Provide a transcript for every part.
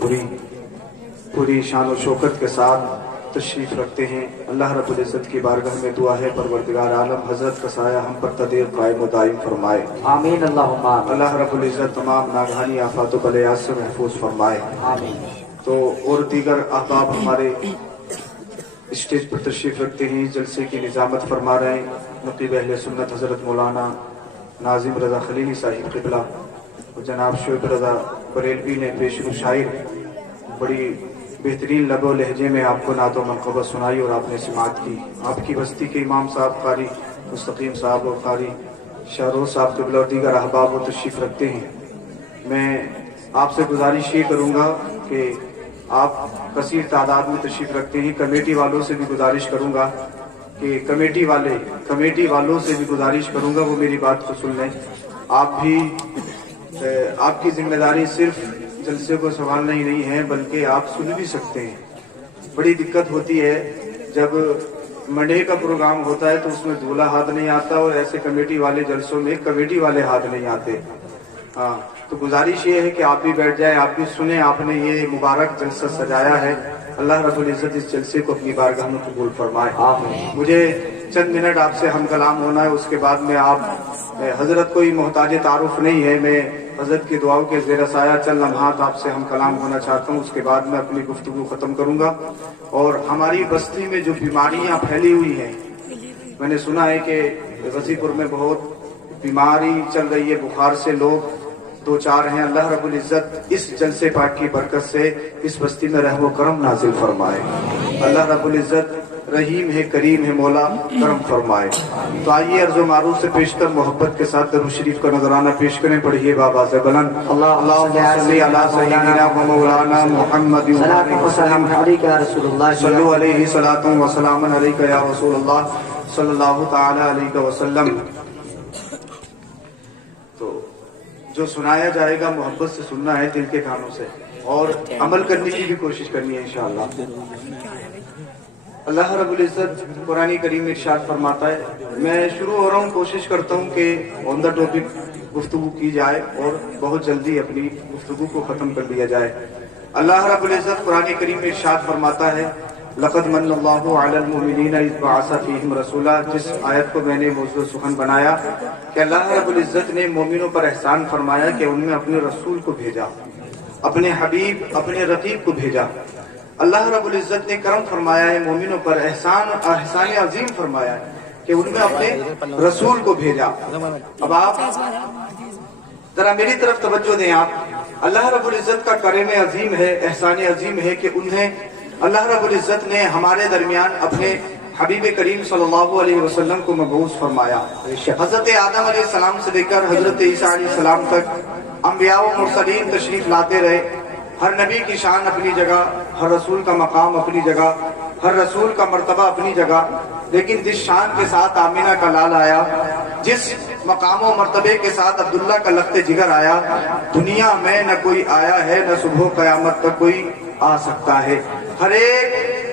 पूरी शान और शौकत के साथ तशरीफ़ रखते हैं। अल्लाह रब्बुल इज़्ज़त की बारगाह में दुआ है परवरदिगार आलम हज़रत का साया हम पर तदीर कायम व दायम फरमाए। आमीन अल्लाहुम्मा। अल्लाह रब्बुल इज़्ज़त तमाम नागहानी आफात व बलायात से महफूज फरमाए। आमीन। तो और दीगर अहबाब हमारे स्टेज पर तशरीफ़ रखते हैं, जलसे की निज़ामत फरमा रहे हैं नक़ीब अहले सुन्नत हज़रत मौलाना नाज़िम रज़ा खलीली साहिब क़िबला और जनाब शोएब रज़ा बरेलवी ने पेशरू शायर बड़ी बेहतरीन लबो लहजे में आपको नातो मनक़बत सुनाई और आपने समाअत की। आपकी बस्ती के इमाम साहब कारी मुस्तकीम साहब और कारी शाहरोज साहब क़िबला और दीगर अहबाब वो तशरीफ़ रखते हैं। मैं आपसे गुजारिश ये करूँगा कि आप कसीर तादाद में तशरीफ़ रखते हैं। कमेटी वालों से भी गुजारिश करूँगा कि कमेटी वालों से भी गुजारिश करूँगा वो मेरी बात को सुन लें। आप भी आपकी जिम्मेदारी सिर्फ जलसे को संभालना ही नहीं है बल्कि आप सुन भी सकते हैं। बड़ी दिक्कत होती है जब मंडे का प्रोग्राम होता है तो उसमें दूल्हा हाथ नहीं आता और ऐसे कमेटी वाले जलसों में कमेटी वाले हाथ नहीं आते। हाँ, तो गुजारिश ये है कि आप भी बैठ जाए, आप भी सुने। आपने ये मुबारक जलसा सजाया है, अल्लाह रब्बुल इज़्ज़त इस जलसे को अपनी बारगाह में कबूल फरमाए। मुझे चंद मिनट आपसे हम कलाम होना है, उसके बाद में आप हजरत कोई मोहताज तारुफ नहीं है, मैं हजरत की दुआओं के ज़ेर साया चंद लम्हात आपसे हम कलाम होना चाहता हूँ। उसके बाद मैं अपनी गुफ्तगू ख़त्म करूँगा। और हमारी बस्ती में जो बीमारियाँ फैली हुई हैं, मैंने सुना है कि गजीपुर में बहुत बीमारी चल रही है, बुखार से लोग दो चार हैं। अल्लाह रब्बुल इज़्ज़त इस जलसे पाक की बरकत से इस बस्ती में रहमो करम नाजिल फरमाए। अल्लाह रब्बुल इज़्ज़त रहीम है, करीम है, मौला करम फरमाए। तो आइए अर्ज़ो मारूफ से पेशकर मोहब्बत के साथ दरूद शरीफ का नजराना पेश करें। पढ़िए बाबा से बुलंद अल्लाहुम्मा सल्ली अला सय्यिदिना व मौलाना मुहम्मद सल्लल्लाहु अलैहि सलातु व सलामन अलैका या रसूलल्लाह सल्लल्लाहु तआला अलैहि वसल्लम। तो जो सुनाया जाएगा मोहब्बत से सुनना है, दिल के कानों से, और अमल करने की भी कोशिश करनी है इंशाअल्लाह। अल्लाह रब्बुल इज़्ज़त कुरानी करीम में इरशाद फरमाता है, मैं शुरू हो रहा हूँ, कोशिश करता हूँ कि ऑन द टॉपिक गुफ्तगू की जाए और बहुत जल्दी अपनी गुफ्तगू को ख़त्म कर दिया जाए। अल्लाह रब्बुल इज़्ज़त कुरानी करीम में इरशाद फरमाता है, लक़द मन्नल्लाहु अलल मुमिनीना इज़ बअसा फ़ीहिम रसूला। जिस आयत को मैंने मौज़ू सुख़न बनाया कि अल्लाह रब्बुल इज़्ज़त ने मोमिनों पर एहसान फरमाया कि उनमें अपने रसूल को भेजा, अपने हबीब, अपने रकीब को भेजा। अल्लाह रब्बुल इज़्ज़त ने करम फरमाया है मोमिनों पर, एहसान अजीम फरमाया है कि उनमें अपने रसूल को भेजा। अब आप जरा मेरी तरफ तवज्जो दें। आप अल्लाह रब्बुल इज़्ज़त का करम अजीम है, एहसान अजीम है कि उन्हें अल्लाह रब्बुल इज़्ज़त ने हमारे दरमियान अपने हबीब करीम सल्लल्लाहु अलैहि वसल्लम को मबऊस फरमाया। हज़रत आदम अलैहिस्सलाम से लेकर हज़रत ईसा अलैहिस्सलाम तक अंबिया व मुरसलीन तशरीफ लाते रहे। हर नबी की शान अपनी जगह, हर रसूल का मकाम अपनी जगह, हर रसूल का मर्तबा अपनी जगह। लेकिन जिस शान के साथ आमिना का लाल आया, जिस मकाम व मर्तबे के साथ अब्दुल्ला का लख्त जिगर आया, दुनिया में न कोई आया है, न सुबह क़यामत तक कोई आ सकता है।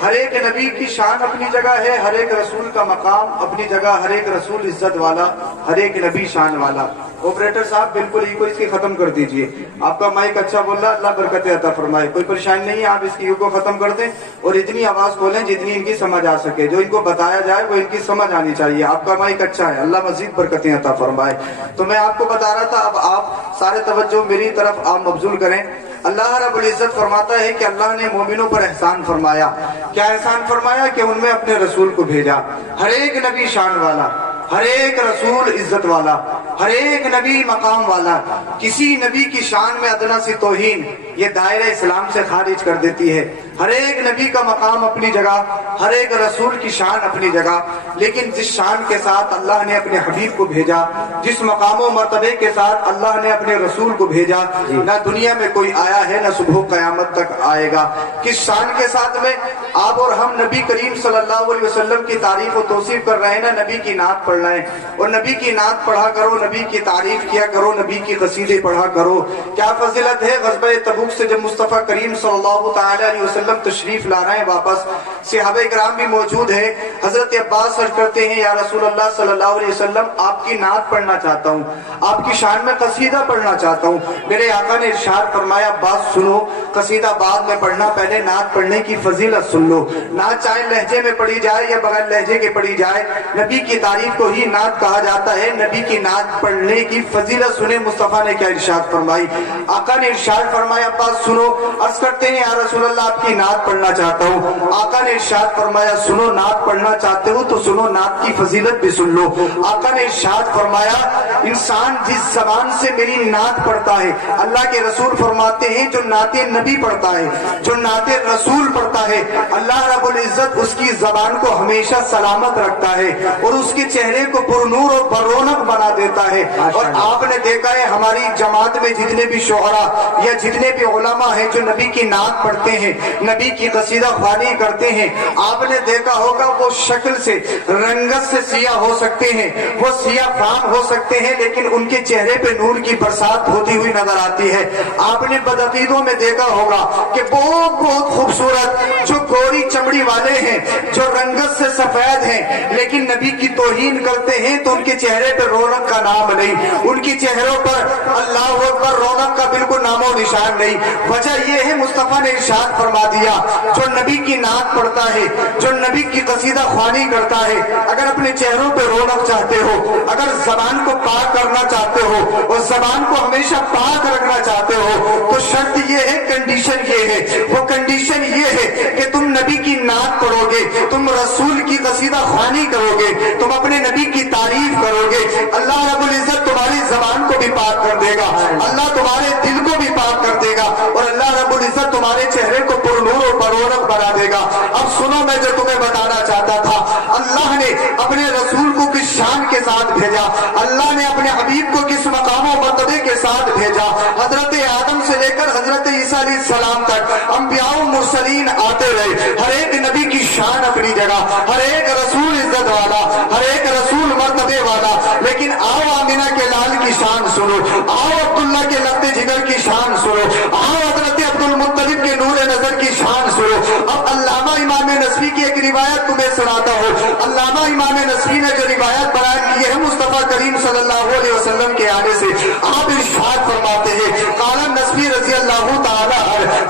हर एक नबी की शान अपनी जगह है, हर एक रसूल का मकाम अपनी जगह, हर एक रसूल इज्जत वाला, हर एक नबी शान वाला। ऑपरेटर साहब बिल्कुल इको इसकी खत्म कर दीजिए। आपका माइक अच्छा बोल रहा है, अल्लाह बरकतें अता फरमाए। कोई परेशानी नहीं है, आप इसकी इको खत्म कर दें और इतनी आवाज बोलें जितनी इनकी समझ आ सके। जो इनको बताया जाए वो इनकी समझ आनी चाहिए। आपका माइक अच्छा है, अल्लाह मजीद बरकतें अता फरमाए। तो मैं आपको बता रहा था, अब आप सारे तवज्जो मेरी तरफ आप मबजूल करें। अल्लाह रब्बुल इज़्ज़त फरमाता है कि अल्लाह ने मोमिनों पर एहसान फरमाया। क्या एहसान फरमाया? कि उनमें अपने रसूल को भेजा। हर एक नबी शान वाला, हर एक रसूल इज्जत वाला, हर एक नबी मकाम वाला। किसी नबी की शान में अदना सी तौहीन ये दायरे इस्लाम से खारिज कर देती है। हर एक नबी का मकाम अपनी जगह, हर एक रसूल की शान अपनी जगह। लेकिन जिस शान के साथ अल्लाह ने अपने हबीब को भेजा, जिस मकाम व मर्तबे के साथ अल्लाह ने अपने रसूल को भेजा, ना दुनिया में कोई आया है, ना सुबह क़यामत तक आएगा। किस शान के साथ में आप और हम नबी करीम सल्लल्लाहु अलैहि वसल्लम की तारीफ और तौसीफ कर रहे हैं ना, नबी की नात पढ़ रहे हैं। और नबी की नात पढ़ा करो, नबी की तारीफ किया करो, नबी की कसीदे पढ़ा करो। क्या फजीलत है गज़बे तबूक से जब मुस्तफ़ा करीम सल्लल्लाहु अलैहि वसल्लम वसल्लम तशरीफ ला रहे हैं वापस, सहाबा किराम भी मौजूद है। हजरत अब्बास अर्ज करते हैं या रसूल अल्लाह सल्लल्लाहु अलैहि वसल्लम आपकी नात पढ़ना चाहता हूँ, आपकी शान में कसीदा पढ़ना चाहता हूँ। मेरे आका ने इरशाद फरमाया अब्बास सुनो, कसीदा बाद में पढ़ना, पहले नात पढ़ने की फजीलत सुन लो। नात चाहे लहजे में पढ़ी जाए या बगैर लहजे के पढ़ी जाए, नबी की तारीफ को ही नात कहा जाता है। नबी की नात पढ़ने की फजीलत सुने मुस्तफा ने क्या इरशाद फरमाई। आका ने इरशाद फरमाया अब्बास सुनो। अर्ज करते हैं या रसूल अल्लाह आपकी नात पढ़ना चाहता हूँ। आका ने इरशाद फरमाया सुनो, नात पढ़ना चाहते हो तो सुनो, नात की फजीलत भी सुन लो। आका ने इरशाद फरमाया इंसान जिस जबान से मेरी नात पढ़ता है, अल्लाह के रसूल फरमाते हैं जो नाते नबी पढ़ता है, जो नाते रसूल पढ़ता है, अल्लाह रब्बुल इज्जत उसकी जबान को हमेशा सलामत रखता है और उसके चेहरे को पुरनूर और बरौनक बना देता है। और आपने देखा है हमारी जमात में जितने भी शोहरा या जितने भी उलमा हैं जो नबी की नात पढ़ते हैं, नबी की कसीदा ख्वानी करते हैं, आपने देखा होगा वो शक्ल से रंगत से सिया हो सकते हैं, वो सिया फाम हो सकते हैं, लेकिन उनके चेहरे पे नूर की बरसात होती हुई नजर आती है। आपने बदअकीदों में देखा होगा कि बहुत बहुत खूबसूरत जो गोरी चमड़ी वाले हैं, जो रंगत से सफेद हैं, लेकिन नबी की तौहीन करते हैं तो उनके चेहरे पर रौनक का नाम नहीं, उनके चेहरों पर अल्लाह अकबर रौनक का बिल्कुल नामो निशान नहीं। वजह यह है मुस्तफा ने इरशाद फरमा दिया जो नबी की नात पढ़ता है, जो नबी की कसीदा ख्वानी करता है, अगर अपने चेहरों पर रौनक चाहते हो, अगर जबान को पाक करना चाहते हो और जबान को हमेशा पाक रखना चाहते हो, तो शर्त ये है, कंडीशन ये है, वो कंडीशन ये है कि तुम नबी की नात पढ़ोगे, तुम रसूल की कसीदा ख्वानी करोगे, तुम अपने नबी की तारीफ करोगे, अल्लाह रब्बुल इज्जत तुम्हारी जबान को भी पाक कर देगा, अल्लाह तुम्हारे दिल को भी पाक कर देगा और अल्लाह रब्बुल इज्जत तुम्हारे चेहरे को पुरनूर और बरौनक बना देगा। अब सुनो, मैं जो तुम्हें बताना चाहता था, अल्लाह ने अपने रसूल को किस शान के साथ भेजा, अल्लाह ने अपने हबीब को किस मकाम और मर्तबे के साथ भेजा। हजरत आदम से लेकर हजरत ईसा अलैहिस्सलाम तक अंबियाओ मुरसलीन आते रहे, हर एक नबी की शान अपनी जगह, हर एक रसूल इज्जत वाला, हर एक रसूल मर्तबे वाला। लेकिन आओ आमिना के लाल की शान सुनो, आओ अब्दुल्ला के लत्ते जिगर की शान सुनो, आओ हजरत अब्दुल मुत्तलिब के नूर नजर की शान सुनो। अब अल्लामा इमाम नसवी की एक रिवायत तुम्हें सुनाता हूँ। अल्लामा इमाम नसवी ने जो रिवायत बयान की है मुस्तफा करीम सल्लल्लाहु अलैहि वसल्लम के आने से, आप इरशाद फरमाते हैं क़ाल नसवी रज़ी अल्लाहु तआला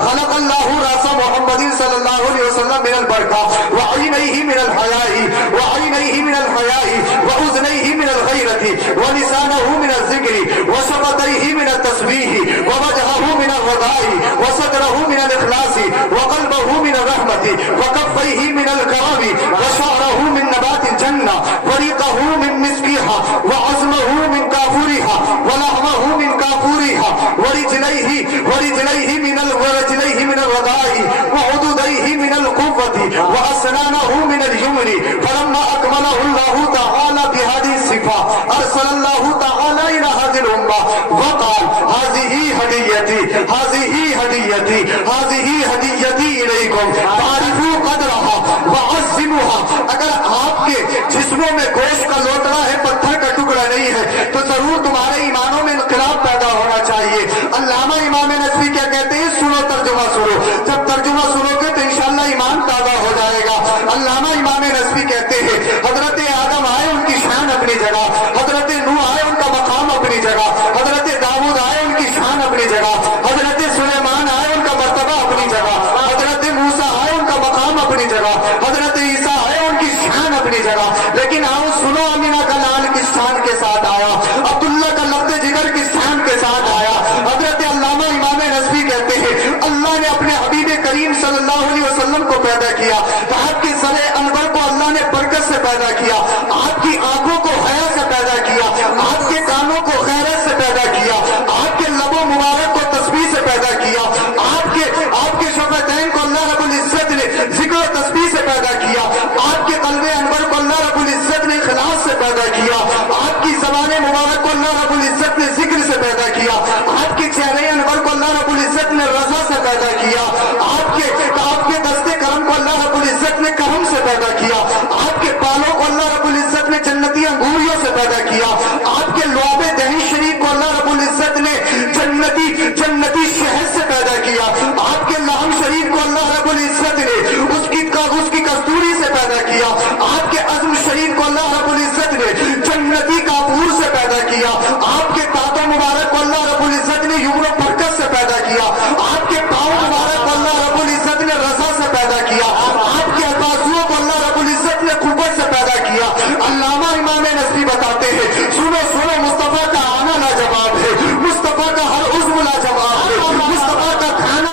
खलक़ अल्लाहु रासा मुहम्मदिन सल्लल्लाहु अलैहि वसल्लम मिनल बरका व अयनैहि मिनल हयाई व अयनैहि मिनल हयाई व उज़नैहि मिनल गैरति व लिसानहु मिनल ज़िक्रि व शफ़तैहि मिनल तस्बीह व वजहहु मिनल रदाई व सदरहु मिनल इखलासी व क़ल्बहु मिनल रहमति व कफ़ैहि मिनल करमी व शअरहु मिन नबातिल जन्ना व रिक़हु मिन मिस्किहा व अज़महु मिन काफूरिहा व लहमहु मिन काफूरिहा व रिजलैहि मिनल रदाई व उदुदैहि मिनल क़ुव्वति व असनानहु मिनल युमनी फलम्मा अकमलहु अल्लाहु तआला बिहादी सिफ़ा अरसलल्लाहु तआला इला हाज़िल उम्मा व क़ाल हाज़िही हदियती हाज़िही हदियती हाज़िही हदियती इलैकुम तारिफू क़द्रहा व अज़्ज़िमुहा। अगर आपके जिस्मों में गोश्त का लोटड़ा है, पत्थर का टुकड़ा नहीं है, तो जरूर तुम्हारे ईमानों में इनक़िलाब पैदा होना चाहिए। अल्लामा इमाम नसवी क्या कहते हैं, सुनो तर्जुमा सुनो, जब तर्जुमा सुनोगे तो इंशाअल्लाह ईमान ताज़ा हो जाएगा। अल्लामा इमाम नसवी कहते हैं हजरत आदम आए, उनकी शान अपनी जगह, हजरत नूह आए, उनका मकाम अपनी जगह, हजरत दाऊद आए, उनकी शान अपनी जगह, हजरत सुलेमान आए, उनका मर्तबा अपनी जगह, हजरत मूसा आए, उनका मकाम अपनी जगह, हजरत ईसा आए, उनकी शान अपनी जगह। लेकिन आओ सुनो, अमीना का लाल किस शान के साथ आया, अब्दुल्ला का लफ्ज़ जिगर किस शान के साथ आया। हजरत अल्लामा इमाम नसवी कहते हैं अल्लाह ने अपने हबीब करीम सल्लल्लाहु अलैहि वसल्लम को पैदा किया, तो आपके सरे अनवर को अल्लाह ने बरकत से पैदा किया, आपकी आंखों को हया से पैदा किया, आपके कानों को खैरत से पैदा किया, आपके लबों मुबारक को तस्बीह से पैदा किया, आपके शफ़तैन को अल्लाह रब्बुल इज्जत ने जिक्र और तस्बीह से पैदा किया, आपके क़ल्बे अनवर को अल्लाह रब्बुल इज्जत ने इखलास से पैदा किया, आपकी ज़बान मुबारक को अल्लाह रब्बुल इज्जत ने जिक्र से पैदा किया, आपके चेहरे अनवर को अल्लाह रब्बुल इज्जत ने रज़ा से पैदा किया, आपके दस्ते करम को अल्लाह रब्बुल इज्जत ने करम से पैदा किया, आपके बालों को अल्लाह रब्बुल इज्जत ने जन्नती अंगूरियों से पैदा किया, आपके लुआबे दही शरीफ को अल्लाह रब्बुल इज्जत ने जन्नती शहद से पैदा किया, आपके लहम शरीफ को अल्लाह रब्बुल رب العزت نے